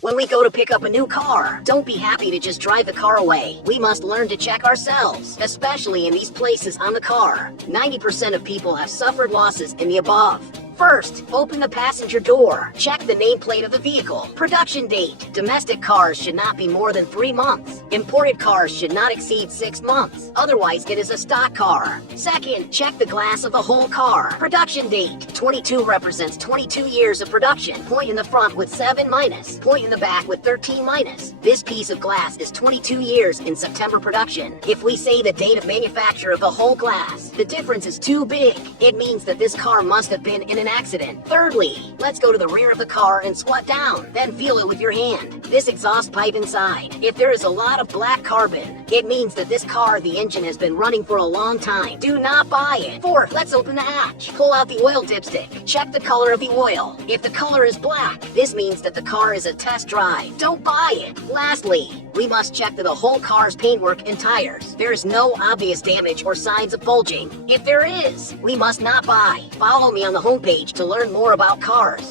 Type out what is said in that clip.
When we go to pick up a new car, don't be happy to just drive the car away. We must learn to check ourselves, especially in these places on the car. 90% of people have suffered losses in the above. First, open the passenger door. Check the nameplate of the vehicle. Production date. Domestic cars should not be more than 3 months. Imported cars should not exceed 6 months. Otherwise, it is a stock car. Second, check the glass of the whole car. Production date. 22 represents 22 years of production. Point in the front with 7 minus. Point in the back with 13 minus. This piece of glass is 22 years in September production. If we say the date of manufacture of the whole glass, the difference is too big. It means that this car must have been in an accident. Thirdly, let's go to the rear of the car and squat down, then feel it with your hand. This exhaust pipe inside. If there is a lot of black carbon, it means that this car, the engine, has been running for a long time. Do not buy it. Fourth, let's open the hatch. Pull out the oil dipstick. Check the color of the oil. If the color is black, this means that the car is a test drive. Don't buy it. Lastly, we must check that the whole car's paintwork and tires. There is no obvious damage or signs of bulging. If there is, we must not buy. Follow me on the homepage to learn more about cars.